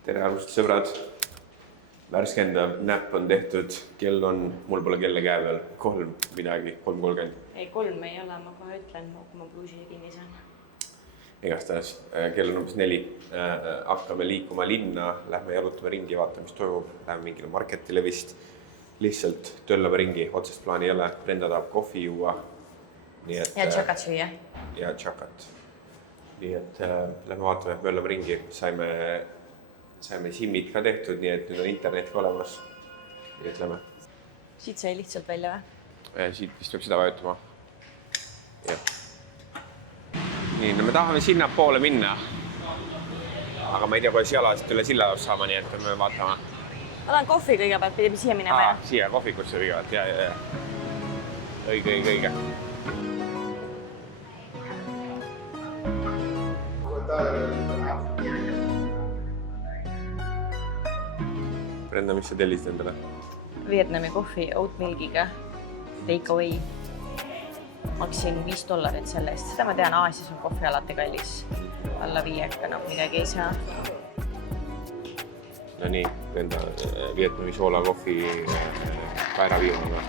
Tere armsad sõbrad. Värskendav näpp on tehtud, kell on, mul pole kelle käe peal, 3:30. Ei, 3 ei ole, ma kohe ütlen, kui ma pluusi kinni saan. Igastahes, kell on umbes 4. Hakkame liikuma linna, lähme jalutame ringi, vaatame, mis toimub. Lähme mingile marketile vist. Lihtsalt töllame ringi, otsest plaani ei ole. Brenda tahab kohvi juua. Ja tšakat süüa. Ja tšakat. Nii et lähme vaatame, möllame ringi. Saime simmid ka tehtud, nii et nüüd on internet ka olemas. Nii et lähme. Siit sai lihtsalt välja või? Siit vist peab seda vajutama. Jah. Nii, no me tahame sinna poole minna. Aga ma ei tea, kuidas jala siit üle silla saama, nii et me vaatame. Ma tahan kohvi kõigepealt, pidime siia minema. Siia kohvikusse kõigepealt, ja. Õige. Brenda, mis sa tellisid endale? Vietnami kohvi oatmilgiga, take away. Maksin $5 selle eest. Seda ma tean, Aasias on kohvi alati kallis. Alla 5, no midagi ei saa. No nii, Brenda Vietnami soola kohvi kaeraviimaga.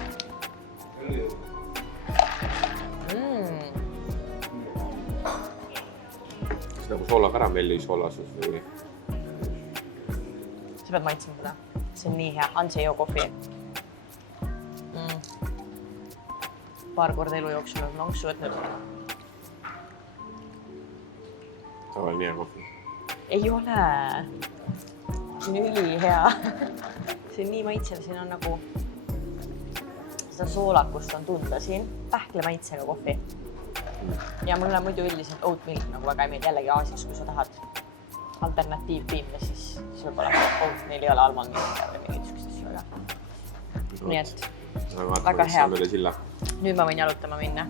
Kas nagu soola karamelli soolasus või? Sa pead maitsema seda. See on nii hea. Anse joo kohvi. Paar korda elu jooksul on lonksu võtnud. Tavaline hea kohvi. Ei ole. See on üli hea. See on nii maitsev. Siin on nagu seda soolakust on tunda siin. Pähkle maitsega kohvi. Ja mulle muidu üldiselt oatmilk nagu väga ei meeldi jällegi Aasias, kui sa tahad alternatiivpiimne, siis võib-olla oatmeal ei ole almondmilk või mingid sükestes väga. Nii et väga hea. Nüüd ma võin jalutama minna.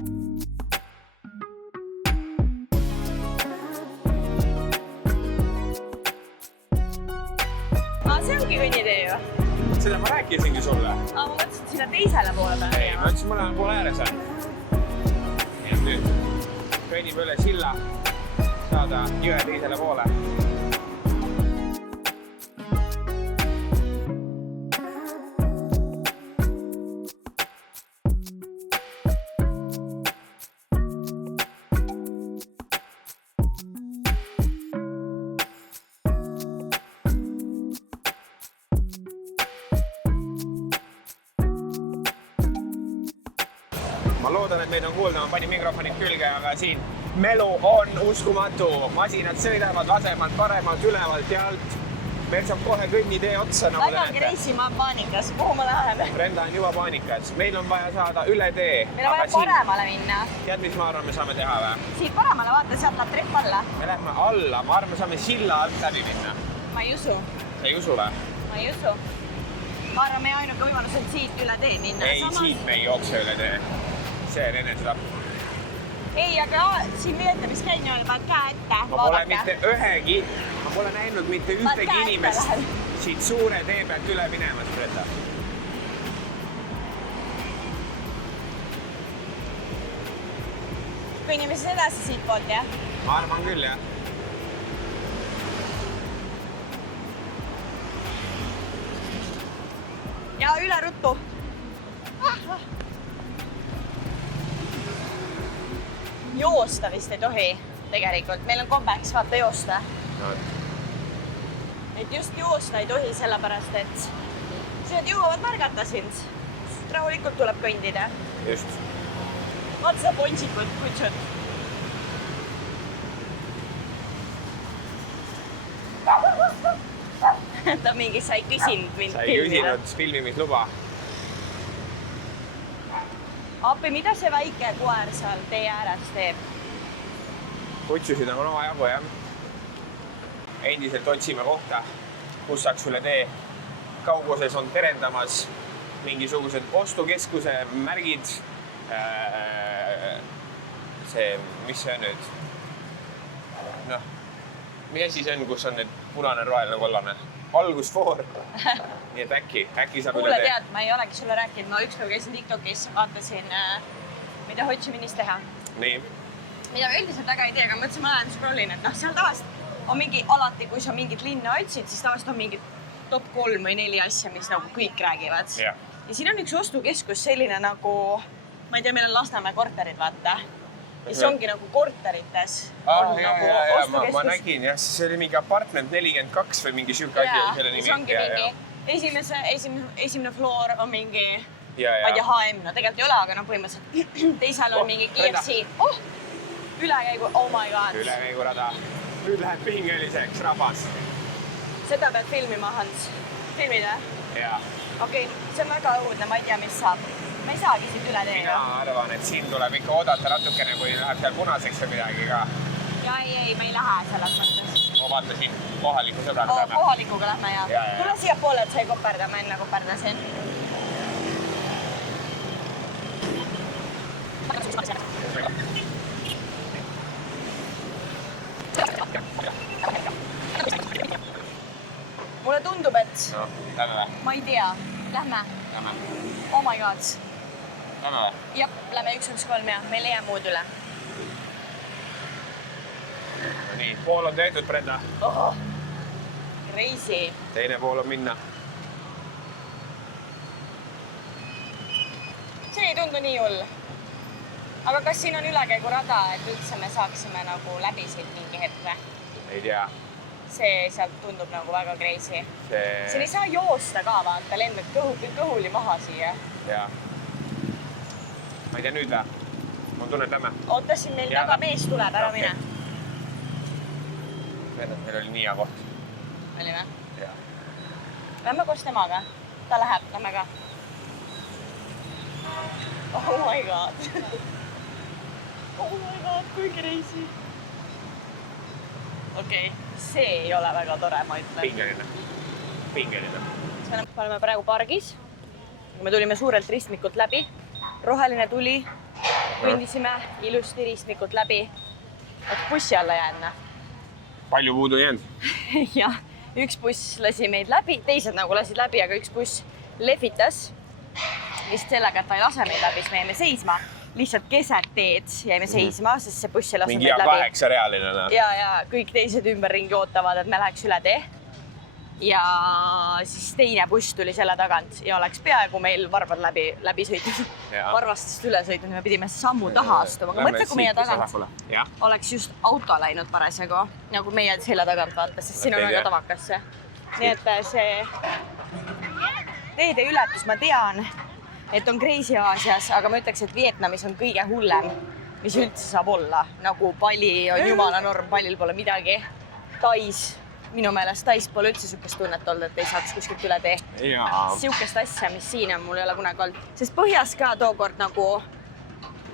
See ongi kõnnitee ju. Seda ma rääkisingi sulle. Ma mõtlesin sinna teisele poole peale. Ei, ma ütlesin, ma olen poole ääres. Nii et nüüd kõnnib üle silla, saada jõe teisele poole. Ma loodan, et meid on kuulda, ma panin mikrofonid külge, aga siin melu on uskumatu. Masinad sõidavad vasemalt, paremalt, ülevalt ja alt. Meil saab kohe kõnnitee otsa, nagu te näete. Väga reisi, ma paanikas. Kuhu ma lähen? Brenda on juba paanikas. Meil on vaja saada üle tee. Meil on vaja paremale minna. Tead, mis ma arvan, me saame teha või? Siit paremale, vaata, sealt läheb trepp alla. Me lähme alla. Ma arvan, me saame silla alt läbi minna. Ma ei usu. Sa ei usu või? Ma ei usu. Ma arvan, meie ainuke võimalus on siit üle tee minna. Ei, siit me ei jookse üle tee. See on enne seda. Ei, aga siin Vietnamis käin ja olen käe ette. Ma pole mitte ühegi, ma pole näinud mitte ühtegi inimest siit suure tee pealt üle minemas, Brenda. Kõnnime siis edasi siit poolt, jah? Ma arvan küll, jah. Ja üle ruttu. Joosta vist ei tohi tegelikult. Meil on kombeks, vaata, joosta. Et just joosta ei tohi sellepärast, et sööd jõuavad märgata sind. Rahulikult tuleb kõndida. Just. Vaata seda ponsikut, kutsud. Ta mingi sai küsinud mind Sai küsinud filmimisluba. Appi, mida see väike koer seal tee ääres teeb? Kutsusid on omajagu, jah. Endiselt otsime kohta, kus saaks üle tee. Kauguses on terendamas mingisugused ostukeskuse märgid. Mis see on nüüd? Noh, mis asi see on, kus on nüüd punane, roheline, kollane? Algusfoor. Nii et äkki saab üle tee. Kuule tead, ma ei olegi sulle rääkinud. Ma ükspäev käisin TikTokis, vaatasin, mida Ho Chi Minhis teha. Nii. Mida üldiselt väga ei tee, aga mõtlesin, ma lähen scrollin, et seal tavaliselt on mingi alati, kui sa mingit linna otsid, siis tavaliselt on mingid top 3 või 4 asja, mis nagu kõik räägivad. Ja siin on üks ostukeskus selline nagu, ma ei tea, meil on Lasnamäe korterid, vaata. Ja see ongi nagu korterites. Ma nägin, jah, see oli mingi apartment 42 või mingi siuke asi oli selle nimi. See ongi mingi esimene floor on mingi, ma ei tea, HM, no tegelikult ei ole, aga no põhimõtteliselt teisel on mingi KFC. Ülekäigu, oh my god. Ülekäigurada. Nüüd läheb pingeliseks, rabas. Seda pead filmima, Hans. Filmid, või? Jaa. Okei, see on väga õudne, ma ei tea, mis saab. Ma ei saagi siit üle teha. Mina arvan, et siin tuleb ikka oodata natukene, kui läheb seal punaseks või midagi ka. Ja ei, me ei lähe selles mõttes. Ma vaata siin kohaliku sõbraga lähme. Kohalikuga lähme, ja. Tule siia poole, et sa ei koperda, ma enne koperdasin. Mulle tundub, et... No, lähme või? Ma ei tea. Lähme. Lähme. Oh my god. Lähme või? Jep, lähme 1-1-3 ja meil ei jää muud üle. No nii, pool on tehtud, Brenda. Crazy. Teine pool on minna. See ei tundu nii hull. Aga kas siin on ülekäigurada, et üldse me saaksime nagu läbi siit mingi hetk või? Ei tea. See sealt tundub nagu väga crazy. Siin ei saa joosta ka, vaata, lendad kõhuli maha siia. Jaa. Ma ei tea nüüd või? Ma tunnen, et lähme. Oota, siin meil taga mees tuleb, ära mine. Meil oli nii hea koht. Oli või? Jaa. Lähme koos temaga. Ta läheb, lähme ka. Oh my god. Oh my god, kui crazy. Okei, see ei ole väga tore, ma ütlen. Pingeline. Me oleme praegu pargis. Me tulime suurelt ristmikult läbi. Roheline tuli. Kõndisime ilusti ristmikult läbi. Et bussi alla jäädne. Palju puudu jäänud? Jah, üks buss lasi meid läbi. Teised nagu lasid läbi, aga üks buss lehvitas. Vist sellega, et ta ei lase meid läbi, siis me jäime seisma. Lihtsalt keset teed jäime seisma, sest see buss ei lasu meid läbi. Mingi 8-realine. Ja kõik teised ümberringi ootavad, et me läheks üle tee. Ja siis teine buss tuli selle tagant ja oleks peaaegu meil varvad läbi sõitnud. Varvastest üle sõitnud, me pidime sammu taha astuma. Aga mõtle, kui meie tagant oleks just auto läinud parasjagu, nagu meie selja tagant vaata, sest siin on väga tavakas see. Nii et see teede ületus, ma tean, et on crazy Aasias, aga ma ütleks, et Vietnamis on kõige hullem, mis üldse saab olla. Nagu Bali on jumala norm, Balil pole midagi. Tais, minu meelest Tais pole üldse sihukest tunnet olnud, et ei saaks kuskilt üle tee. Sihukest asja, mis siin on, mul ei ole kunagi olnud. Sest põhjas ka tookord nagu,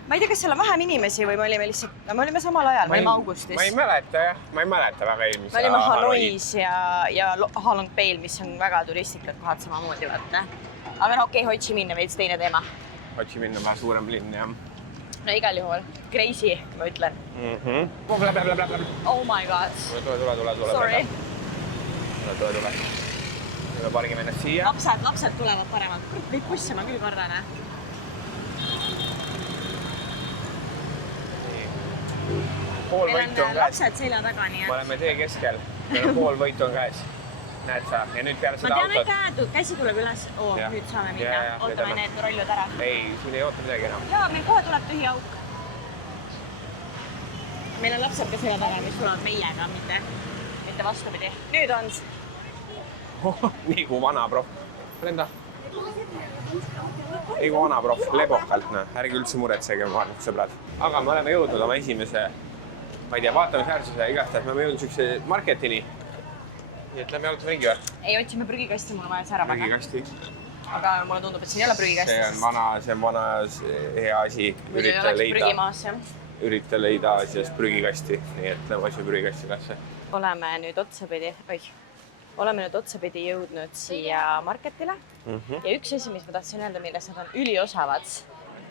ma ei tea, kas seal on vähem inimesi või me olime lihtsalt, me olime samal ajal, me olime augustis. Ma ei mäleta jah, ma ei mäleta väga eelmise. Me olime Hanois ja Halong Bayle, mis on väga turistikad kohad samamoodi võtta. Aga no okei, Ho Chi Minh on veits teine teema. Ho Chi Minh on vähe suurem linn, jah. No igal juhul. Crazy, ma ütlen. Oh my god. Tule. Sorry. Tule. Me pargime ennast siia. Lapsed tulevad paremalt. Neid busse ma küll kardan. Pool võitu on käes. Lapsed selja taga, nii. Me oleme tee keskel. Meil on pool võitu on käes. Näed sa, ja nüüd peale seda autot. Ma tean, et käsi tuleb üles. Nüüd saame minna. Ootame need rollud ära. Ei, siin ei oota midagi enam. Jaa, meil kohe tuleb tühi auk. Meil on lapsed ka selle taga, mis tulevad meiega, mitte vastupidi. Nüüd on. Nii kui vana prof. Brenda. Nii kui vana prof, lebokalt. Ärge üldse muretsege, sõbrad. Aga me oleme jõudnud oma esimese, ma ei tea, vaatamisväärsuse igast, et me oleme jõudnud sükse marketini. Nii et lähme jalutame ringi või? Ei, otsime prügikasti, mul on vaja see ära panna. Prügikasti. Aga mulle tundub, et siin ei ole prügikasti. See on vana hea asi. Ürita leida Aasias prügikasti. Nii et lähme otsime prügikasti ülesse. Oleme nüüd otsapidi jõudnud siia marketile. Ja üks asi, mis ma tahtsin öelda, milles nad on üliosavad.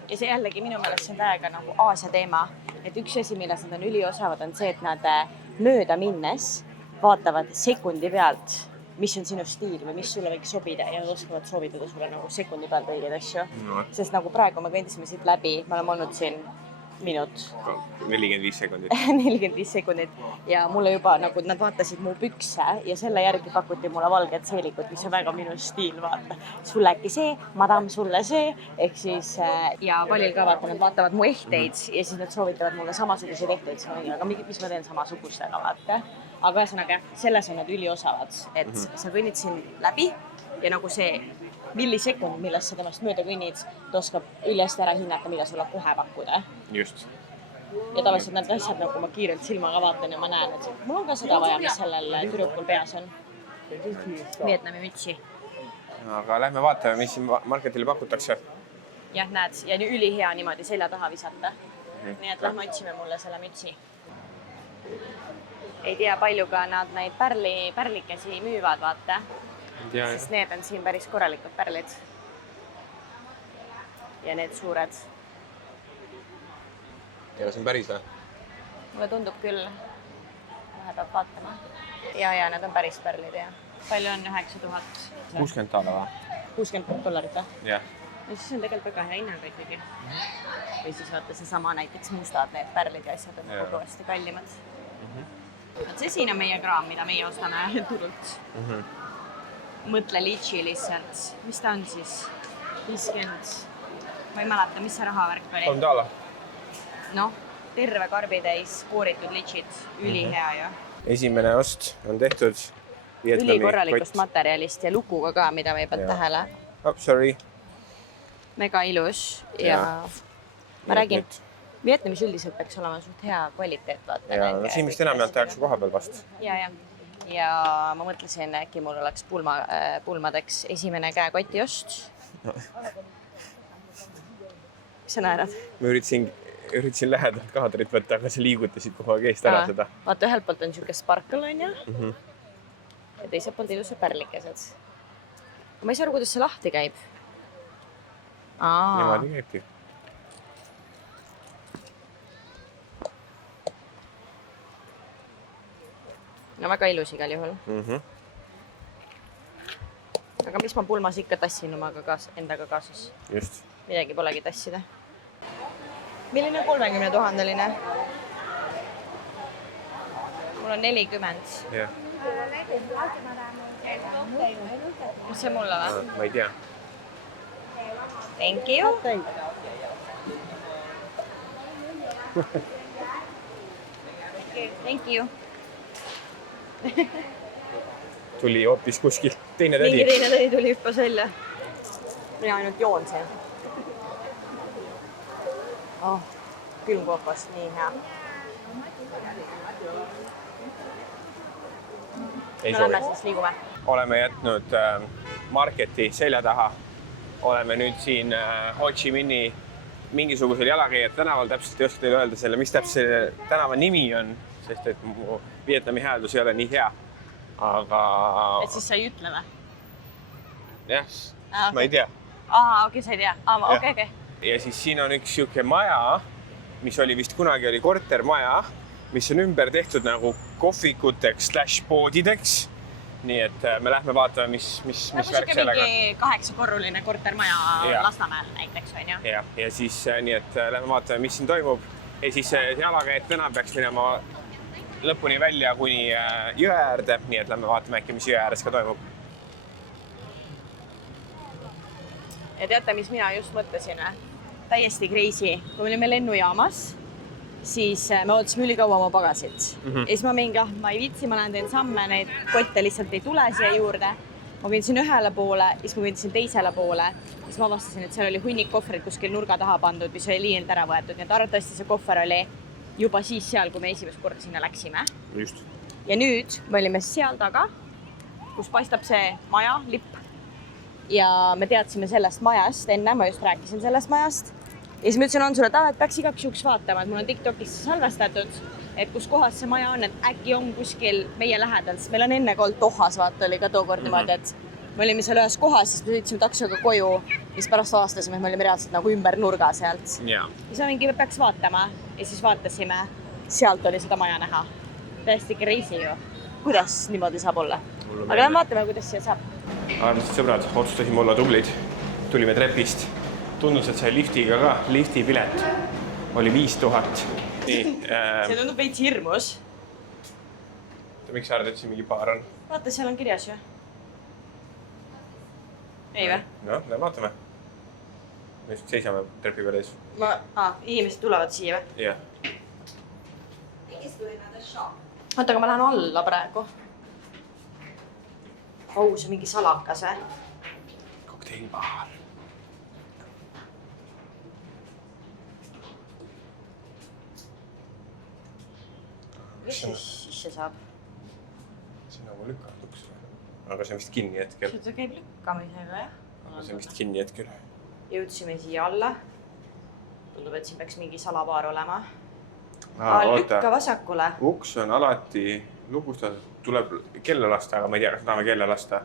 Ja see jällegi minu meelest on täiega nagu Aasia teema. Et üks asi, milles nad on üliosavad, on see, et nad mööda minnes vaatavad sekundi pealt, mis on sinu stiil või mis sulle võiks sobida ja nad oskavad soovitada sulle nagu sekundi pealt õigeid asju. Sest nagu praegu me kõndisime siit läbi, me oleme olnud siin minut 45 sekundit. 45 sekundit ja mulle juba nagu nad vaatasid mu pükse ja selle järgi pakuti mulle valget seelikut, mis on väga minu stiil, vaata. Sulle äkki see, madam, sulle see, ehk siis ja paljil ka vaata, nad vaatavad mu ehteid ja siis nad soovitavad mulle samasuguseid ehteid, aga mis ma teen samasugustega, vaata. Aga ühesõnaga, selles on nad üliosavad, et sa kõnnid siin läbi ja nagu see millisekund, millest sa temast mööda kõnnid, ta oskab üljest ära hinnata, mida sulle kohe pakkuda. Just. Ja tavaliselt need asjad, nagu ma kiirelt silmaga vaatan ja ma näen, et mul on ka seda vaja, mis sellel tüdrukul peas on. Vietnami mütsi. Aga lähme vaatame, mis siin marketile pakutakse. Jah, näed, ja ülihea niimoodi selja taha visata. Nii et lähme otsime mulle selle mütsi. Ei tea, palju ka nad neid pärlikesi müüvad, vaata. Sest need on siin päris korralikud pärlid. Ja need suured. Ja see on päris või? Mulle tundub küll. Vahe peab vaatama. Ja need on päris pärlid, ja. Palju on 9000? $60 või? $60 või? Jah. No siis on tegelikult väga hea hinnaga ikkagi. Või siis vaata see sama näiteks mustad, need pärlid ja asjad on kõvasti kallimad. See siin on meie kraam, mida meie ostame turult. Mõtle litši lihtsalt. Mis ta on siis? 50. Ma ei mäleta, mis see rahavärk oli. $3. Noh, terve karbitäis kooritud litšid. Ülihea ju. Esimene ost on tehtud. Ülikorralikust materjalist ja lukuga ka, mida me ei pealt tähele. Oh, sorry. Mega ilus ja ma räägin, Vietnamis üldiselt peaks olema suht hea kvaliteet. Ja siin vist enam tehakse koha peal vast. Ja ma mõtlesin, äkki mul oleks pulmadeks esimene käekotiost. Mis sa naerad? Ma üritasin lähedalt kaadrit võtta, aga sa liigutasid kogu aeg eest ära seda. Vaata, ühelt poolt on niisugune sparkle, on ju? Ja teiselt poolt ilusad pärlikesed. Ma ei saa aru, kuidas see lahti käib. Niimoodi käibki. No väga ilus igal juhul. Aga mis ma pulmas ikka tassin omaga endaga kaasas? Just. Midagi polegi tassida. Milline 30 000-line? Mul on 40. Jah. Mis see mulle või? Ma ei tea. Thank you. Thank you. Tuli hoopis kuskil teine tädi. Mingi teine tädi tuli hüppas välja. Mina ainult joon siin. Külmkookos, nii hea. Lähme siis liigume. Oleme jätnud marketi selja taha. Oleme nüüd siin Ho Chi Minhi mingisugusel jalakäijad tänaval. Täpselt ei oska teile öelda selle, mis täpselt tänava nimi on, sest et mu Vietnami hääldus ei ole nii hea. Aga... Et siis sa ei ütle või? Jah, ma ei tea. Okei, sa ei tea. Okei. Ja siis siin on üks siuke maja, mis oli vist kunagi oli kortermaja, mis on ümber tehtud nagu kohvikuteks / poodideks. Nii et me lähme vaatame, mis värk sellega. Mingi 8-korruline kortermaja Lasnamäel näiteks, on ju? Ja siis nii, et lähme vaatame, mis siin toimub. Ja siis jalakäijad täna peaks minema lõpuni välja kuni jõe äärde, nii et lähme vaatame äkki, mis jõe ääres ka toimub. Ja teate, mis mina just mõtlesin? Täiesti crazy. Kui me olime lennujaamas, siis me ootasime ülikaua oma pagasit. Ja siis ma mingi, ma ei viitsi, ma lähen teen samme, neid kotte lihtsalt ei tule siia juurde. Ma kõndisin ühele poole, siis ma kõndisin teisele poole. Siis ma avastasin, et seal oli hunnik kohvrid kuskil nurga taha pandud, mis oli liinilt ära võetud. Nii et arvatavasti see kohver oli juba siis seal, kui me esimest korda sinna läksime. Just. Ja nüüd me olime seal taga, kus paistab see maja, lipp. Ja me teadsime sellest majast enne, ma just rääkisin sellest majast. Ja siis ma ütlesin Ansule, et peaks igaks juhuks vaatama, et mul on TikTokis salvestatud, et kus kohas see maja on, et äkki on kuskil meie lähedal. Meil on enne ka olnud Dohas, vaata, oli ka tookord niimoodi, et me olime seal ühes kohas, siis me sõitsime taksoga koju, mis pärast avastasime, et me olime reaalselt nagu ümber nurga sealt. Ja siis ma mingi peaks vaatama ja siis vaatasime, sealt oli seda maja näha. Täiesti crazy ju. Kuidas niimoodi saab olla? Aga lähme vaatame, kuidas siia saab. Armsad sõbrad, otsustasime olla tublid. Tulime trepist. Tundus, et sai liftiga ka, lifti pilet. oli 5000. Nii. See tundub veits hirmus. Miks sa arvad, et siin mingi baar on? Vaata, seal on kirjas ju. Ei või? No, vaatame. Me just seisame trepi peal ees. Inimesed tulevad siia või? Jah. Oota, aga ma lähen alla praegu. See on mingi salakas või? Kokteilbaar. Mis siis sisse saab? See on nagu lükatuks või? Aga see on vist kinni hetkel. See käib lükkamisega, jah? Aga see on vist kinni hetkel. Jõudsime siia alla. Tundub, et siin peaks mingi salabaar olema. Lükka vasakule. Uks on alati lugustatud. Tuleb kella lasta, aga ma ei tea, kas tahame kella lasta.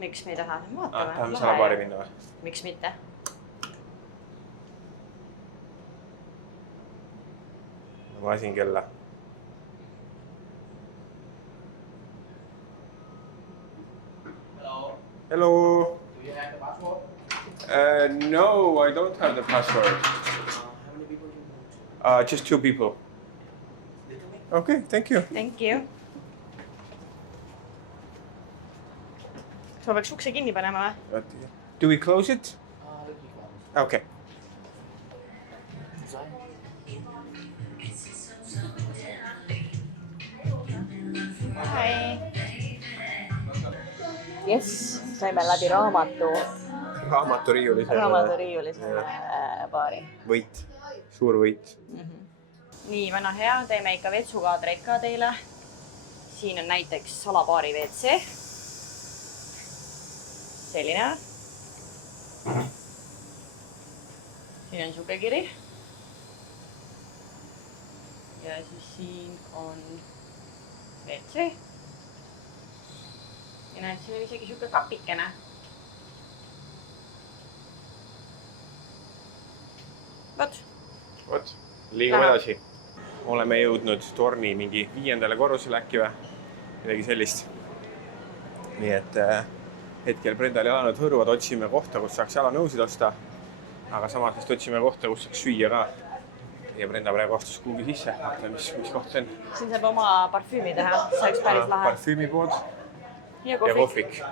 Miks me ei taha? Vaatame. Tahame salabaari minna või? Miks mitte? Ma lasin kella. Hello. Do you have the password? No, I don't have the password. How many people you want? Just 2 people. Okay, thank you. Thank you. Kas ma peaks ukse kinni panema või? Do we close it? Let me close. Okay. Hi. Yes, saime läbi Raamaturiiuli. raamaturiiuli selle baari. Võit. Suur võit. Nii, vana hea, teeme ikka vetsukaadreid ka teile. Siin on näiteks salabaari WC. Selline. Siin on siuke kiri. Ja siis siin on WC. Ja näed, siin on isegi siuke kapikene. Vot, liigume edasi. Oleme jõudnud torni mingi 5. korrusele äkki või? Midagi sellist. Nii et hetkel Brendal jalanud hõõruvad, otsime kohta, kus saaks jalanõusid osta. Aga samas vist otsime kohta, kus saaks süüa ka. Ja Brenda praegu astus kuhugi sisse. Vaatame, mis koht see on. Siin saab oma parfüümi teha. See oleks päris lahe. Parfüümipood Ja kohvik.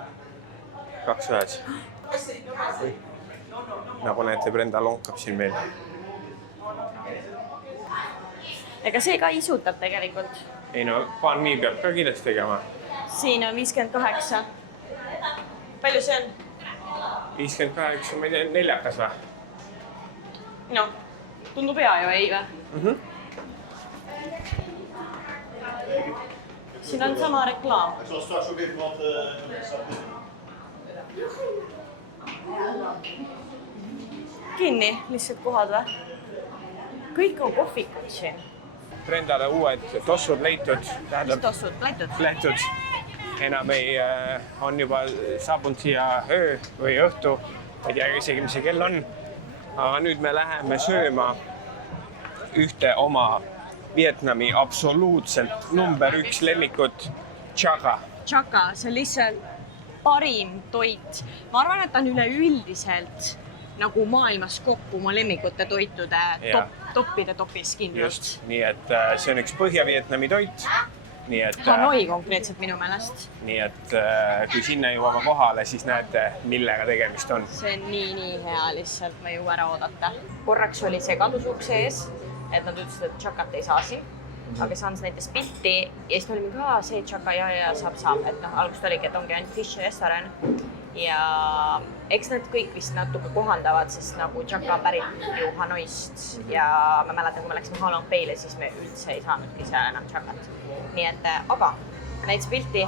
2 ühes. Nagu näete, Brenda lonkab siin meil. Ega see ka isutab tegelikult. Ei no, panni peab ka kindlasti tegema. Siin on 58. Palju see on? 58, ma ei tea, 4 või? No, tundub hea ju, ei või? Siin on sama reklaam. Ik zal straks ook even wat Kinni lihtsalt kohad või? Kõik on kohvikud siin. Brendale uued tossud leitud. Mis tossud? Läitud? Enam ei on juba saabunud siia öö või õhtu. Ma ei tea isegi, mis see kell on. Aga nüüd me läheme sööma ühte oma Vietnami absoluutselt number 1 lemmikut Chaka. Chaka, see on lihtsalt parim toit. Ma arvan, et ta on üleüldiselt nagu maailmas kokku oma lemmikute toitude toppide topis kindlalt. Just, nii et see on üks Põhja-Vietnami toit. Hanoi konkreetselt minu meelest. Nii et kui sinna jõuame kohale, siis näete, millega tegemist on. See on nii hea lihtsalt, ma ei jõua ära oodata. Korraks oli see kadusukse ees, et nad ütlesid, et Chakat ei saa siin. Aga Sans näitas pilti ja siis olime ka see Chaka ja saab. Et algusest oligi, et ongi ainult Fishi restoran. Ja eks nad kõik vist natuke kohandavad, sest nagu Chaka on pärit ju Hanoist ja ma mäletan, kui me läksime Halong Bay'le, siis me üldse ei saanudki seal enam Chakat. Nii et, aga näitas pilti,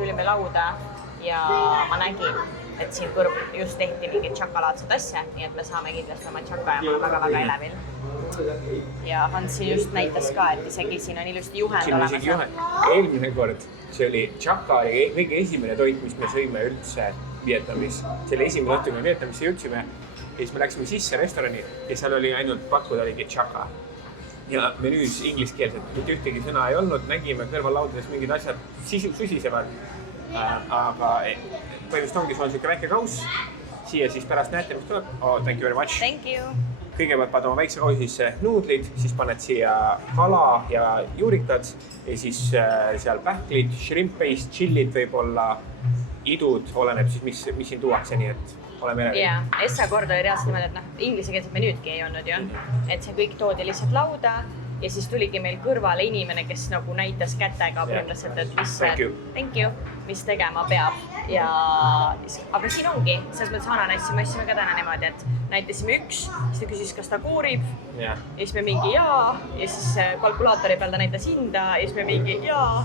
tulime lauda ja ma nägin, et siin kõrb just tehti mingit Chaka-laadset asja, nii et me saame kindlasti oma Chaka ja ma olen väga elevil. Ja Hansi just näitas ka, et isegi siin on ilusti juhend olemas. Eelmine kord see oli Chaka oli kõige esimene toit, mis me sõime üldse Vietnamis. Selle esimene õhtu, kui me Vietnamisse jõudsime ja siis me läksime sisse restorani ja seal oli ainult pakkuda oligi Chaka. Ja menüüs ingliskeelset, mitte ühtegi sõna ei olnud, nägime kõrvallaudades mingid asjad susisevad. Aga põhimõtteliselt ongi sul on siuke väike kauss. Siia siis pärast näete, mis tuleb. Oh, thank you very much. Thank you. kõigepealt paned oma väikse kausi sisse nuudlid, siis paned siia kala ja juurikad ja siis seal pähklid, shrimp paste, chillid võib-olla, idud, oleneb siis, mis siin tuuakse, nii et oleme järgi. Jaa, Essa kord oli reaalselt niimoodi, et noh, inglisekeelset menüüdki ei olnud ju. Et see kõik toodi lihtsalt lauda ja siis tuligi meil kõrvale inimene, kes nagu näitas kätega põhimõtteliselt, et mis tegema peab. Ja, aga siin ongi, selles mõttes ananassi me asjame ka täna niimoodi, et näitasime üks, siis ta küsis, kas ta koorib ja siis me mingi jaa ja siis kalkulaatori peal ta näitas hinda ja siis me mingi jaa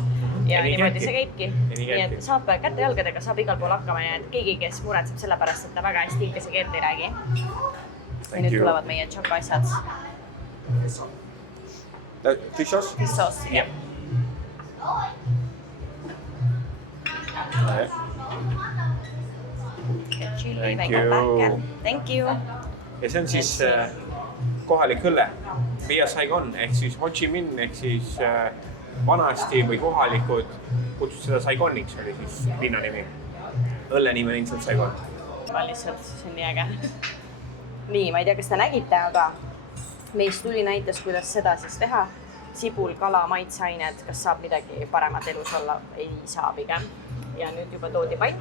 ja niimoodi see käibki. Nii et saab käte jalgadega, saab igal pool hakkama ja keegi, kes muretseb selle pärast, et ta väga hästi inglise keelt ei räägi. Ja nüüd tulevad meie tšoka asjad. Fish sauce? Fish sauce, jah. Chili, väike pähkel. Thank you. Ja see on siis kohalik õlle. Via Saigon ehk siis Ho Chi Minh ehk siis vanasti või kohalikud kutsud seda Saigoniks, oli siis linna nimi. Õlle nimi on ilmselt Saigon. Ma lihtsalt, see on nii äge. Nii, ma ei tea, kas te nägite, aga meist tuli näitas, kuidas seda siis teha. Sibul, kala, maitseained, kas saab midagi paremat elus olla? Ei saa pigem. Ja nüüd juba toodi paip,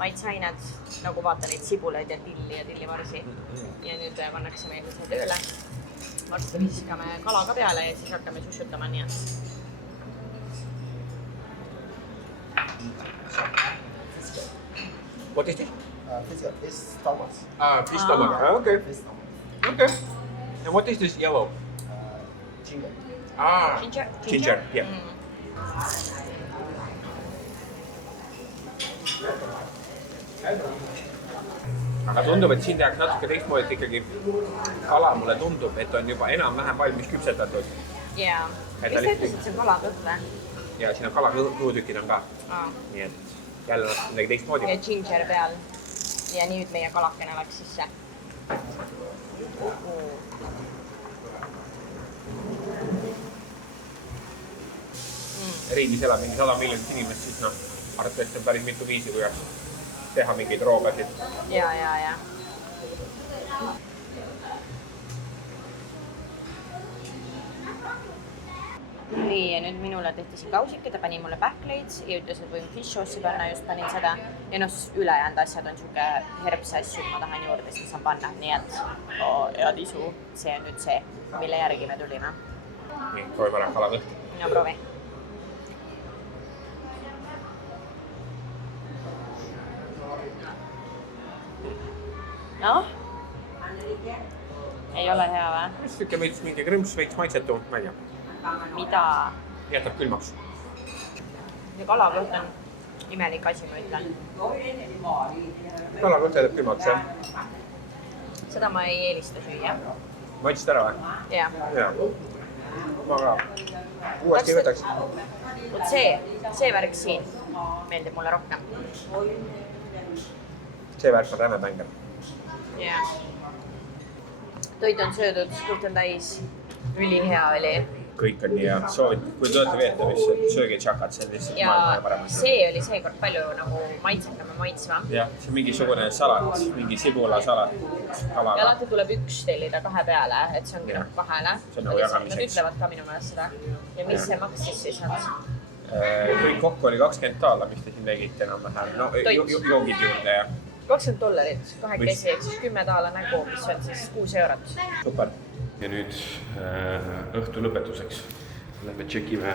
maitseained, nagu vaata neid sibuleid ja tilli ja tillivarsi. Ja nüüd pannakse meil see tööle. Varsti viskame kala ka peale ja siis hakkame sushutama nii. What is this? Fish stomach. Fish stomach. Okay. Fish stomach. Okay. And what is this yellow? Ginger. Ginger, yeah. Aga tundub, et siin tehakse natuke teistmoodi, et ikkagi kala mulle tundub, et on juba enam-vähem valmis küpsetatud. Jaa. Mis te ütlesid, see on kalakõht või? Ja siin on kalakõhutükid on ka. Nii et jälle midagi teistmoodi. Ja ginger peal. Ja nüüd meie kalakene läks sisse. Riigis elab mingi 100 miljonit inimest, siis noh, arvatavasti on päris mitu viisi, kuidas teha mingeid roogasid. Ja. Nii, ja nüüd minule tehti siin kausikid, ta pani mulle pähkleid ja ütles, et võin fish sauce'i panna, just panin seda. Ja noh, ülejäänud asjad on siuke herbse asju, ma tahan juurde, siis saan panna. Nii et, ja tisu, see on nüüd see, mille järgi me tulime. Nii, proovime ära kalakõht. No proovi. Noh, ei ole hea või? Mis siuke veits mingi krõmps, veits maitsetu, ma ei tea. Mida? Jätab külmaks. Ja kalakõht on imelik asi, ma ütlen. Kalakõht jätab külmaks, jah? Seda ma ei eelista süüa. Maitsid ära või? Jah. Jaa. Ma ka. Uuesti ei võtaks. Vot see värk siin meeldib mulle rohkem. See värk on räme bänger. Jah. Toit on söödud, kõht on täis. Ülihea oli. Kõik on nii hea. Soovin, kui te olete Vietnamis, sööge tšakat, see on lihtsalt maailma paremat. See oli seekord palju nagu maitsekam ja maitsva. Jah, see on mingisugune salat, mingi sibulasalat kalaga. Ja alati tuleb üks tellida 2 peale, et see ongi nagu 2-le. See on nagu jagamiseks. Nad ütlevad ka minu meelest seda. Ja mis see maksis siis nad? Kõik kokku oli $20, mis te siin tegite enam-vähem. No joogid juurde ja. $20, 2 kesi, ehk siis $10 nägu, mis on siis 6 eurot. Super. Ja nüüd õhtu lõpetuseks lähme tšekime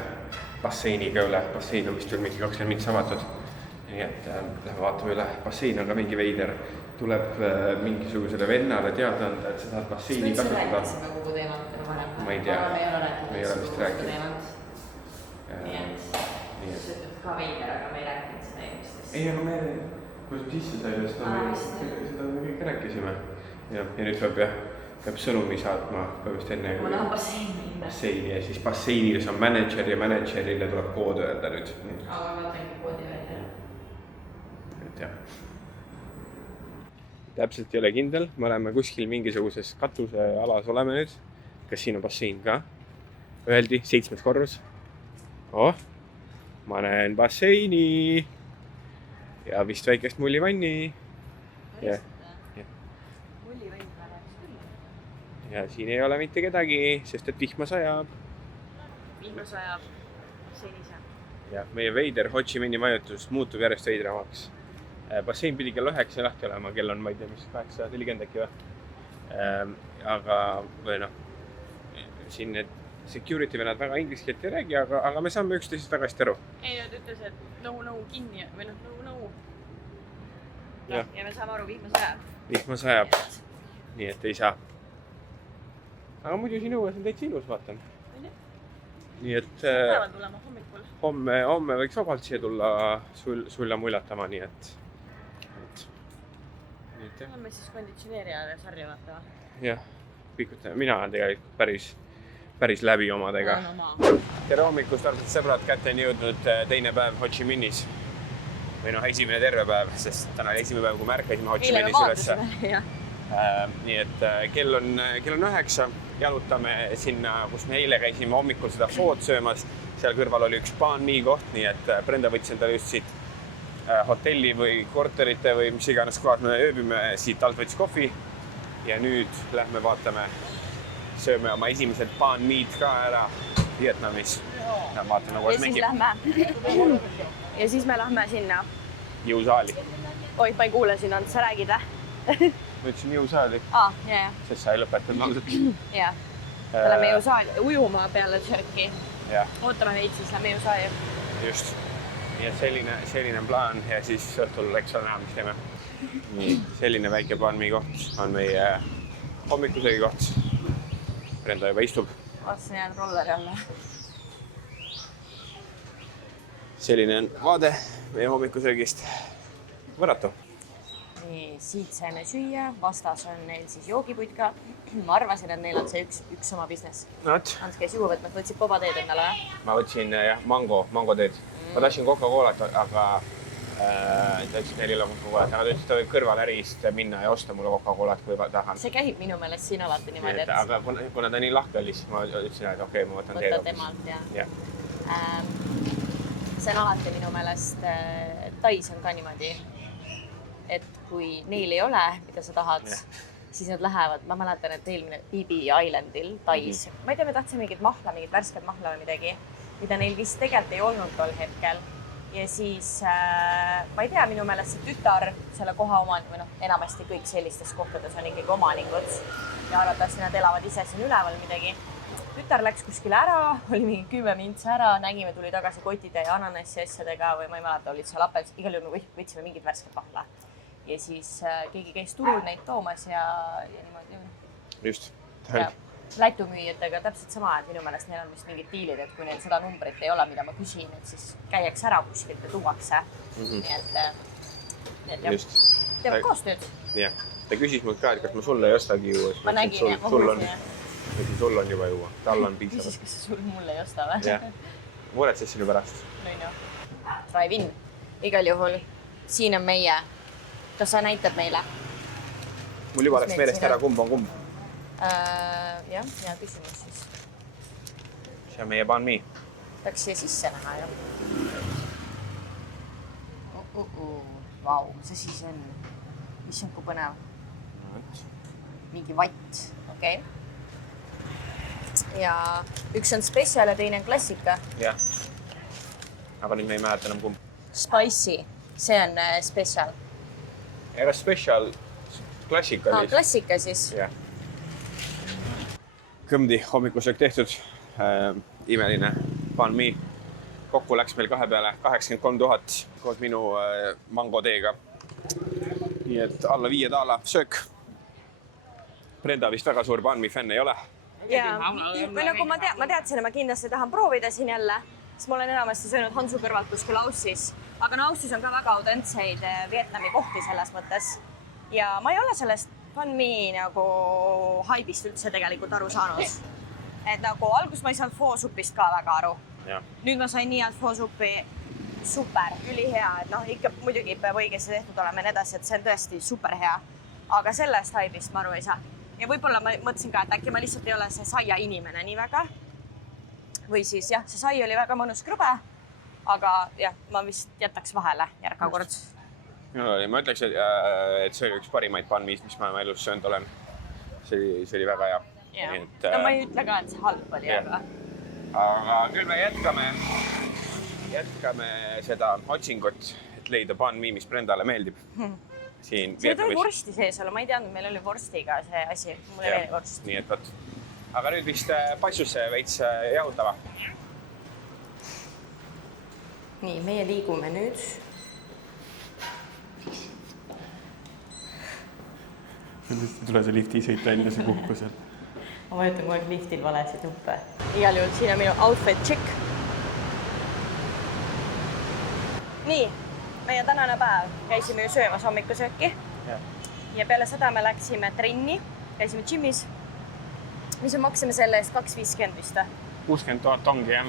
basseiniga üle. Bassein on vist veel mingi 20 mingi avatud. Nii et lähme vaatame üle. Bassein on ka mingi veider. Tuleb mingisugusele vennale teada anda, et sa tahad basseini kasutada. Ma ei tea. Me ei ole vist rääkinud. Nii et ka veider, aga me ei rääkinud seda eelmistest. Ei, aga me, kui sisse sai, seda me kõik rääkisime. Ja nüüd peab sõnumi saatma põhimõtteliselt enne. Ma tahan basseini. Ja siis basseinis on manager ja managerile tuleb kood öelda nüüd. Aga ma tängi koodi välja. Et jah. Täpselt ei ole kindel. Me oleme kuskil mingisuguses katusealas oleme nüüd. Kas siin on bassein ka? Öeldi 7. korrus. Ma näen basseini. Ja vist väikest mullivanni. ja siin ei ole mitte kedagi, sest et vihma sajab. Vihma sajab senise. Ja meie veider Ho Chi Minhi majutus muutub järjest veidramaks. Bassein pidi kell 9 lahti olema, kell on, ma ei tea, mis 8:40 äkki või. Aga, või noh, siin need security venad väga inglise keelt ei räägi, aga me saame üksteisest väga hästi aru. Ei, nad ütles, et no kinni või no. Ja me saame aru, vihma sajab. Vihma sajab, nii et ei saa. Aga muidu siin õues on täitsa ilus, vaatan. Nii et Päeval tulema hommikul. Homme võiks vabalt siia tulla sulla mullatama, nii et. On me siis konditsioneeri ja sarja vaatama? Jah, pikutame. Mina olen tegelikult päris läbi omadega. Tere hommikust, arvesed sõbrad, kätte on jõudnud teine päev Ho Chi Minhis. Või noh, esimene terve päev, sest täna oli esimene päev, kui me ärkasime Ho Chi Minhis ülesse. Nii et kell on 9, jalutame sinna, kus me eile käisime hommikul seda food söömas. Seal kõrval oli üks banh mi koht, nii et Brenda võttis endale just siit hotelli või korterite või mis iganes kohas me ööbime, siit alt võttis kohvi. Ja nüüd lähme vaatame, sööme oma esimesed banh mi'd ka ära Vietnamis. Ja vaatame, kuidas mängib. Ja siis me lähme sinna. Jõusaali. Oi, ma ei kuule siin, Ants, sa räägid, Ma ütlesin jõusaali. Jah. Sest sa ei lõpetanud lauset. Jah. Me lähme jõusaali, ujuma peale sööki. Ootame meid, siis lähme jõusaali. Just. Ja selline plaan ja siis õhtul eks ole näha, mis teeme. Nii, selline väike banh mi koht on meie hommikusöögi koht. Brenda juba istub. Vaatasin jäänud rolleri alla. Selline on vaade meie hommikusöögist. Võrratu. Nii, siit saime süüa, vastas on neil siis joogiputka. Ma arvasin, et neil on see üks oma business. Ants käis juua võtmas, võtsid bobateed endale või? Ma võtsin mangoteed. Ma tahtsin Coca-Colat, aga ta ütles, et neil ei ole Coca-Colat. Aga ta ütles, et ta võib kõrval ärist minna ja osta mulle Coca-Colat, kui tahan. See käib minu meelest siin alati niimoodi. Aga kuna ta nii lahke oli, siis ma ütlesin, et okei, ma võtan teed. Võtta temalt, jah. See on alati minu meelest, Tais on ka niimoodi, et kui neil ei ole, mida sa tahad, siis nad lähevad, ma mäletan, et eelmine BB Islandil Tais, ma ei tea, me tahtsime mingit mahla, mingit värsket mahla või midagi, mida neil vist tegelikult ei olnud tol hetkel. Ja siis, ma ei tea, minu meelest see tütar, selle koha omand, või noh, enamasti kõik sellistes kohtades on ikkagi omanikud ja arvatavasti nad elavad ise siin üleval midagi. Tütar läks kuskile ära, oli mingi 10 mintsi ära, nägime, tuli tagasi kotide ja ananassi asjadega või ma ei mäleta, olid seal apels, igal juhul võtsime mingit värsket mahla. Ja siis keegi käis turul neid toomas ja niimoodi. Just. Lätumüüjatega täpselt sama, et minu meelest neil on vist mingid diilid, et kui neil seda numbrit ei ole, mida ma küsin, et siis käiaks ära kuskilt ja tuuakse. Nii et teevad koostööd. Jah, ta küsis mult ka, et kas ma sulle ei ostagi juua. Ma nägin, ma kuulsin. Sul on juba juua, tal on piisavalt. Küsis, kas sul mulle ei osta või? Jah, muretses sinu pärast. Drive-in. Igal juhul, siin on meie. Kas sa näitad meile? Mul juba läks meelest ära, kumb on kumb. Jah, hea küsimus siis. See on meie banh mi. Peaks siia sisse näha, jah. Vau, mis asi see on? Mis on kui põnev? Mingi vatt, okei. Ja üks on special ja teine on klassika. Jah. Aga nüüd me ei mäleta enam kumb. Spicy, see on special. Ega special klassika oli. Klassika siis. Jah. Kõmdi hommikusöök tehtud. Imeline banh mi. Kokku läks meil kahe peale 83 000 koos minu mangoteega. Nii et alla 5 taala söök. Brenda vist väga suur banh mi fänn ei ole. Ja, või nagu ma teadsin, et ma kindlasti tahan proovida siin jälle, siis ma olen enamasti söönud Hansu kõrvalt kuskil Aussis. Aga no Aussis on ka väga autentseid Vietnami kohti selles mõttes. Ja ma ei ole sellest banh mi nagu haibist üldse tegelikult aru saanud. Et nagu algus ma ei saanud pho supist ka väga aru. Nüüd ma sain nii head pho suppi, super, ülihea, et noh, ikka muidugi peab õigesti tehtud olema ja edasi, et see on tõesti super hea. Aga sellest haibist ma aru ei saa. Ja võib-olla ma mõtlesin ka, et äkki ma lihtsalt ei ole see saia inimene nii väga. Või siis jah, see sai oli väga mõnus krõbe, aga jah, ma vist jätaks vahele järgmine kord. Ma ütleks, et see oli üks parimaid banh mi'st, mis ma elus söönud olen. See oli väga hea. Jaa. Et, No ma ei ütle ka, et see halb oli, jah. Aga küll me jätkame seda otsingut, et leida banh mi, mis Brendale meeldib. Siin see tuli vorsti sees olla, ma ei teadnud, meil oli vorstiga see asi. Mul ei oli vorst. Nii et võt. Aga nüüd vist passusse veits jahutava. Nii, meie liigume nüüd. Ei tule see lifti sõita enne see kukku seal. Ma vajutan kogu aeg liftil valesid nuppe. Igal juhul siin on minu outfit check. Nii, meie tänane päev. Käisime ju söömas hommikusööki. Ja peale seda me läksime trenni. Käisime gymmis. Mis me maksime selle eest 2,50 vist? 60 000 ongi, jah.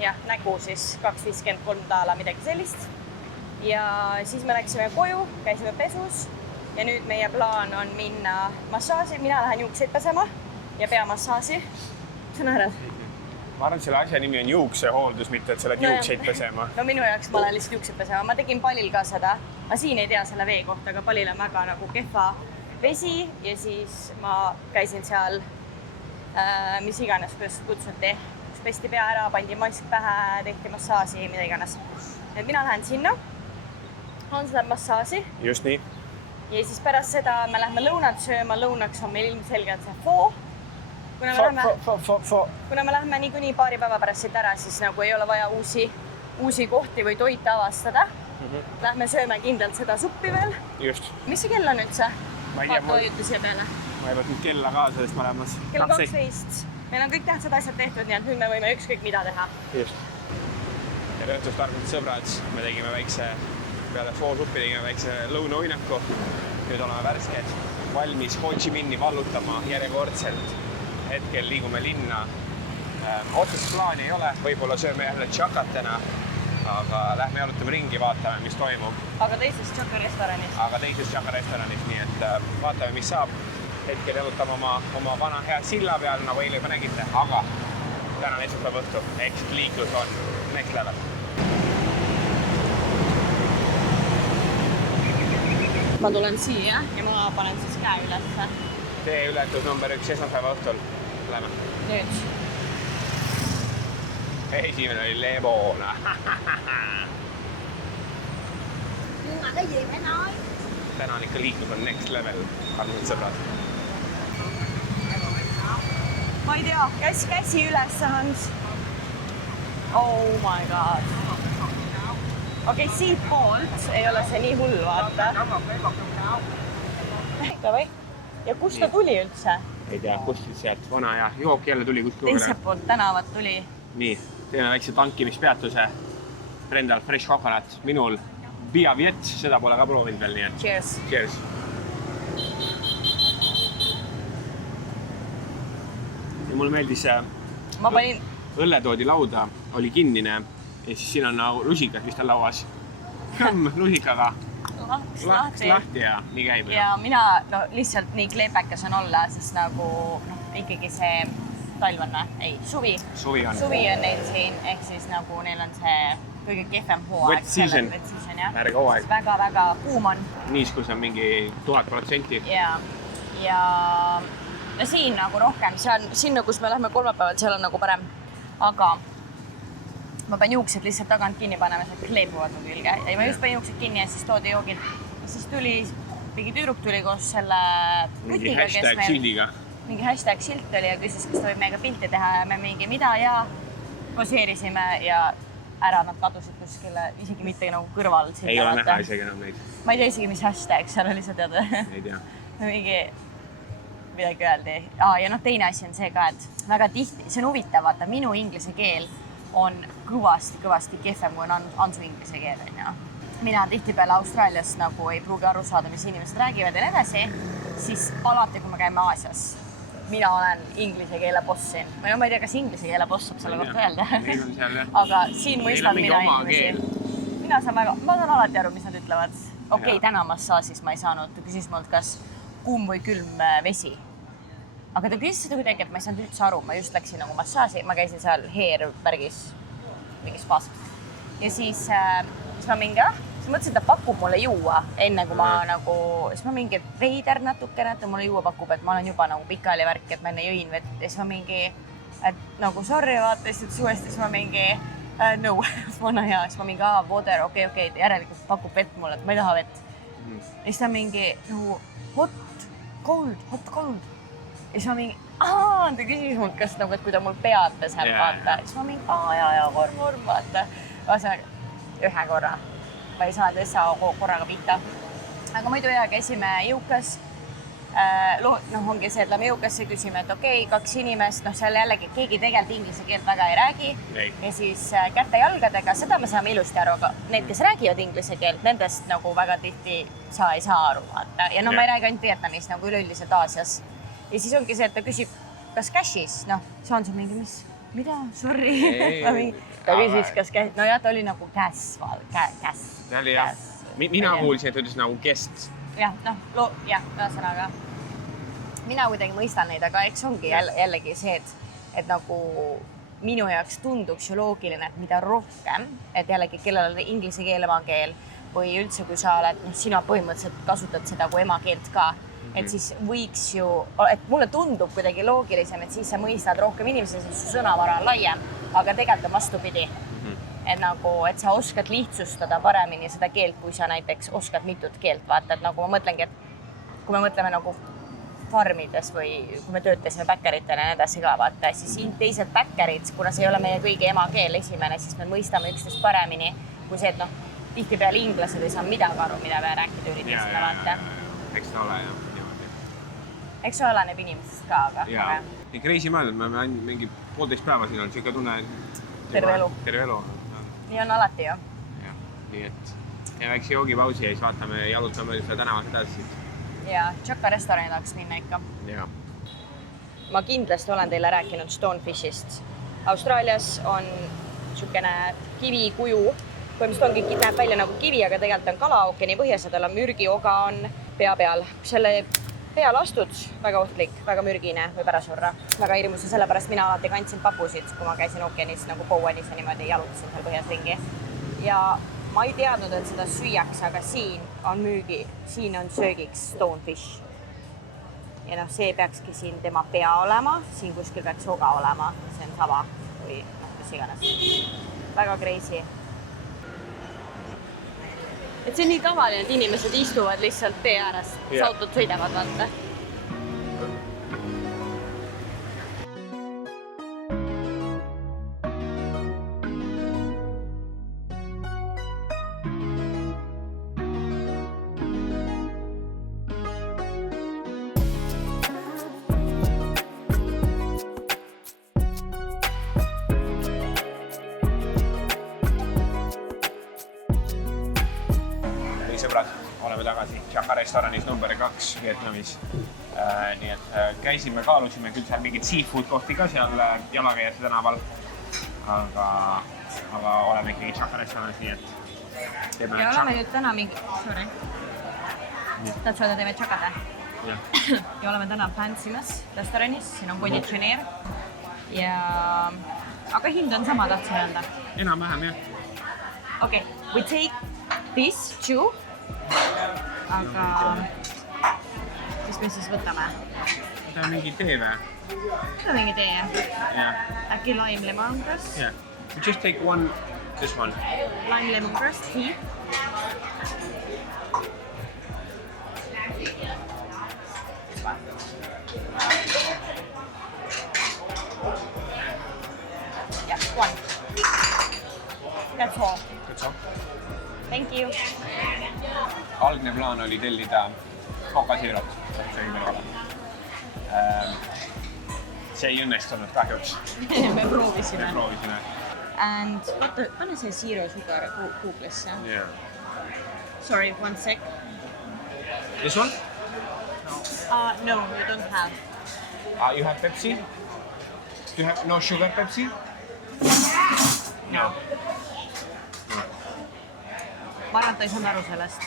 Jah, nägu siis 2,53 taala, midagi sellist. Ja siis me läksime koju, käisime pesus. Ja nüüd meie plaan on minna massaaži. Mina lähen juukseid pesema ja peamassaaži. Sa naerad? Ma arvan, et selle asja nimi on juuksehooldus, mitte et sa lähed juukseid pesema. No minu jaoks ma lähen lihtsalt juukseid pesema. Ma tegin Palil ka seda. Ma siin ei tea selle vee kohta, aga Palil on väga nagu kehva vesi ja siis ma käisin seal, mis iganes, kuidas kutsuti. Pesti pea ära, pandi mask pähe, tehti massaaži, mida iganes. Et mina lähen sinna. Hans läheb massaaži. Just nii. Ja siis pärast seda me lähme lõunat sööma. Lõunaks on meil ilmselgelt see foo. Kuna me lähme niikuinii paari päeva pärast siit ära, siis nagu ei ole vaja uusi kohti või toite avastada. Lähme sööme kindlalt seda suppi veel. Just. Mis see kell on üldse? Vaata ojutu siia peale. Ma ei võtnud kella kaasa, sest ma lähen kell 12. Meil on kõik tähtsad asjad tehtud, nii et nüüd me võime ükskõik mida teha. Just. Tere õhtust, armsad sõbrad. Me tegime peale foosuppi tegime väikse lõunauinaku. Nüüd oleme värsked, valmis Ho Chi Minhi vallutama järjekordselt. Hetkel liigume linna. Otsest plaani ei ole, võib-olla sööme jälle tšakatena, aga lähme jalutame ringi, vaatame, mis toimub. Aga teises tšaka restoranis. Nii et vaatame, mis saab. Hetkel jalutame oma vana hea silla peal, nagu eile juba nägite, aga täna on esmaspäeva õhtu, ehk liiklus on next level. Ma tulen siia ja ma panen siis käe ülesse. Tee ületus number 1 esmaspäeva õhtul. Lähme. Nüüd. Esimene oli Lebona. Täna on ikka liiklus on next level, armsad sõbrad. Ma ei tea, käsi üles, Hans. Oh my god. Okei, siit poolt ei ole see nii hull, vaata. Ja kust ta tuli üldse? Ei tea, kuskilt sealt vana ja jook jälle tuli kuskil. Teiselt poolt tänavat tuli. Nii, teeme väikse tankimispeatuse. Brendal Fresh Coconut, minul Via Viet, seda pole ka proovinud veel, nii et. Cheers. Cheers. Ja mulle meeldis õlletoodi lauda, oli kinnine ja siis siin on nagu lusikas, mis ta lauas. Kõmm lusikaga. Lahti ja nii käib. Ja mina lihtsalt nii kleepekas on olla, sest nagu ikkagi see talv on, ei, suvi. Suvi on neil siin, ehk siis nagu neil on see kõige kehvem hooaeg. Wet season, ärge hooaeg. Väga kuum on. Niiskus on mingi 1000%. Ja siin nagu rohkem, sinna, kus me lähme kolmapäeval, seal on nagu parem. Aga ma pean juuksed lihtsalt tagant kinni panema, see kleepuvad mu külge. Ja ma just panin juuksed kinni ja siis toodi joogid. Siis mingi tüüruk tuli koos selle putiga, mingi hashtag silt oli ja küsis, kas ta võib meiega pilti teha ja me mingi mida ja poseerisime ja ära nad kadusid kuskile, isegi mitte nagu kõrval. Ei ole näha isegi enam neid. Ma ei tea isegi, mis hashtag seal oli, sa tead? Ei tea. Mingi midagi öeldi. Ja teine asi on see ka, et väga tihti, see on huvitav, vaata, minu inglise keel on kõvasti kehvem, kui on Ansu inglise keel. Mina tihtipeale Austraalias nagu ei pruugi aru saada, mis inimesed räägivad ja nii edasi, siis alati, kui me käime Aasias, mina olen inglise keele boss siin. Ma ei tea, kas inglise keele boss saab selle kohta öelda. Meil on seal, jah. Aga siin mõistan mina inimesi. Ma saan alati aru, mis nad ütlevad. Okei, täna massaasis ma ei saanud. Ta küsis mult, kas kuum või külm vesi. Aga ta küsis seda kuidagi, et ma ei saanud üldse aru. Ma just läksin nagu massaaži. Ma käisin seal hair-värgis, mingis spaas. Ja siis ma mingi siis mõtlesin, et ta pakub mulle juua enne, kui ma nagu, siis ma mingi veider natukene, et ta mulle juua pakub, et ma olen juba nagu pikali värk, et ma enne jõin vett ja siis ma mingi, et nagu sorry, vaata, siis uuesti, siis ma mingi no, vana hea, siis ma mingi water, okei, järelikult pakub vett mulle, et ma ei taha vett. Ja siis ta mingi nagu hot, cold. Ja siis ma mingi, ta küsis mult, kas nagu, et kui ta mul pead peseb, vaata. Siis ma mingi, vorm, vaata. Ühe korra. Ma ei saanud essa korraga pihta. Aga muidu käisime jõukas. Ongi see, et lähme jõukasse, küsime, et okei, 2 inimest, seal jällegi keegi tegelikult inglise keelt väga ei räägi. Ja siis kätte jalgadega, seda me saame ilusti aru, aga need, kes räägivad inglise keelt, nendest nagu väga tihti sa ei saa aru, vaata. Ja ma ei räägi ainult Vietnamis, nagu üleüldiselt Aasias. Ja siis ongi see, et ta küsib, kas cash'is, see on see mingi, mida? Sorry. Ta küsis, kas cash, ta oli nagu cash. Mina kuulsin, et ütles nagu guest. Jah, ühesõnaga. Mina kuidagi mõistan neid, aga eks ongi jällegi see, et nagu minu jaoks tunduks ju loogiline, et mida rohkem, et jällegi kellel on inglise keel, emakeel või üldse, kui sa oled, sina põhimõtteliselt kasutad seda kui emakeelt ka, et siis võiks ju, et mulle tundub kuidagi loogilisem, et siis sa mõistad rohkem inimesi, siis su sõnavara on laiem, aga tegelikult on vastupidi. Et nagu, et sa oskad lihtsustada paremini seda keelt, kui sa näiteks oskad mitut keelt, vaata, et nagu ma mõtlengi, et kui me mõtleme nagu farmides või kui me töötasime backeritele ja edasi ka, vaata, siis teised backerid, kuna see ei ole meie kõigi emakeel esimene, siis me mõistame üksteist paremini kui see, et tihtipeale inglased ei saa midagi aru, mida me rääkida üritasime, vaata. Eks ta ole, Eks see oleneb inimesest ka, aga... Jaa, nii kreisi mõeldud, me oleme mingi 1,5 päeva siin olnud, siuke tunne... Terve elu. Nii on alati ju. Ja, nii et väikse joogipausi ja siis vaatame, jalutame seal tänavas edasi. Ja, Chaka restorani tahaks minna ikka. Ja. Ma kindlasti olen teile rääkinud Stonefishist. Austraalias on siukene kivikuju. Põhimõtteliselt näeb välja nagu kivi, aga tegelikult on kala ookeani põhjas ja tal on mürgioga on pea peal. Selle peal astud, väga ohtlik, väga mürgine, võib ära surra. Väga hirmus ja sellepärast mina alati kandsin papusid, kui ma käisin ookeanis nagu Bowenis ja niimoodi jalutasin seal põhjas ringi. Ja ma ei teadnud, et seda süüaks, aga siin on söögiks Stonefish. Ja see peakski siin tema pea olema, siin kuskil peaks oga olema, see on sava või mis iganes. Väga crazy. Et see on nii tavaline, et inimesed istuvad lihtsalt tee ääres, autod sõidavad, vaata. Sõbrad, oleme tagasi Chaka restoranis number 2 Vietnamis. Nii et käisime, kaalusime küll seal mingid seafood kohti ka seal jalakäijate tänaval. Aga oleme ikkagi Chaka restoranis, nii et teeme ja oleme nüüd täna mingi... Sorry. Tahad öelda, teeme Chakade? Ja oleme täna Fancymas restoranis, siin on konditsioneer. Aga hind on sama, tahtsin öelda. Enam vähem, jah. Okay, we take this two. Aga mis me siis võtame? Võtame mingi tee või? Võtame mingi tee, jah? Äkki lime lemongrass? Yeah. We just take one, this one. Lime lemongrass, tea. Yeah, one. That's all. That's all. Thank you. Algne plaan oli tellida kokasiirot. See ei õnnestunud kahjuks. Me proovisime. And pane see zero sugar Google'isse. Yeah. Sorry, one sec. This one? No, you don't have. You have Pepsi? You have no sugar Pepsi? No. Ma arvan, et ta ei saanud aru sellest.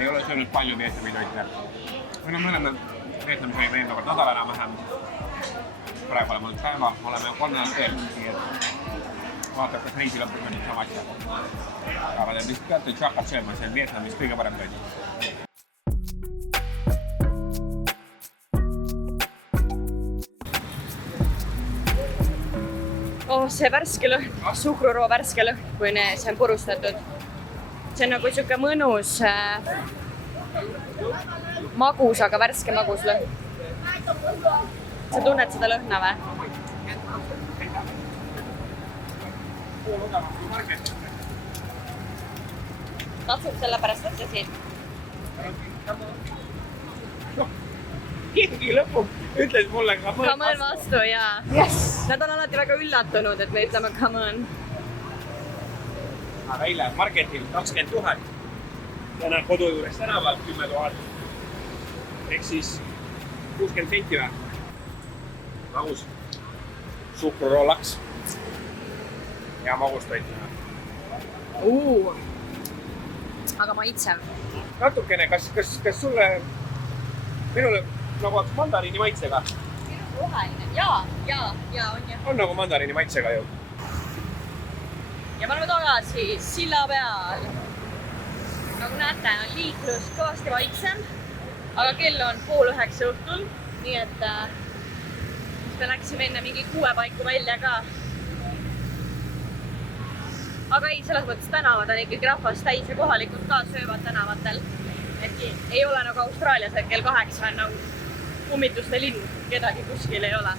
ei ole söönud palju Vietnami toite. Me oleme Vietnamis olime eelmine kord nädal enam-vähem. Praegu oleme olnud päeva, oleme 3 nädalat teel, nii et vaatab, kas reisi lõpuks on sama asja. Aga te vist peate tšakat sööma, see on Vietnamis kõige parem toit. Oh, see värske lõhn, suhkruroo värske lõhn, kui see on purustatud. See on nagu siuke mõnus magus, aga värske magus lõhn. Sa tunned seda lõhna või? Tasub sellepärast võttesid. Keegi lõpuks ütles mulle Come on vastu, jaa. Yes. Nad on alati väga üllatunud, et me ütleme come on. Aga eile marketil 20 000. Täna kodu juures tänaval 10 000. Ehk siis 60 senti või? Magus. Suhkruroo laks. Ja magus toit. Aga maitsev. Natukene, kas sulle minule nagu oleks mandariini maitsega? Roheline. Jaa, on jah. On nagu mandariini maitsega ju. Ja me oleme tagasi silla peal. Nagu näete, on liiklus kõvasti vaiksem, aga kell on 8:30 õhtul, nii et me läksime enne mingi 6 paiku välja ka. Aga ei, selles mõttes tänavad on ikkagi rahvast täis ja kohalikud ka söövad tänavatel. Et ei ole nagu Austraalias, et kell 8 on nagu ummituste linn, kedagi kuskil ei ole.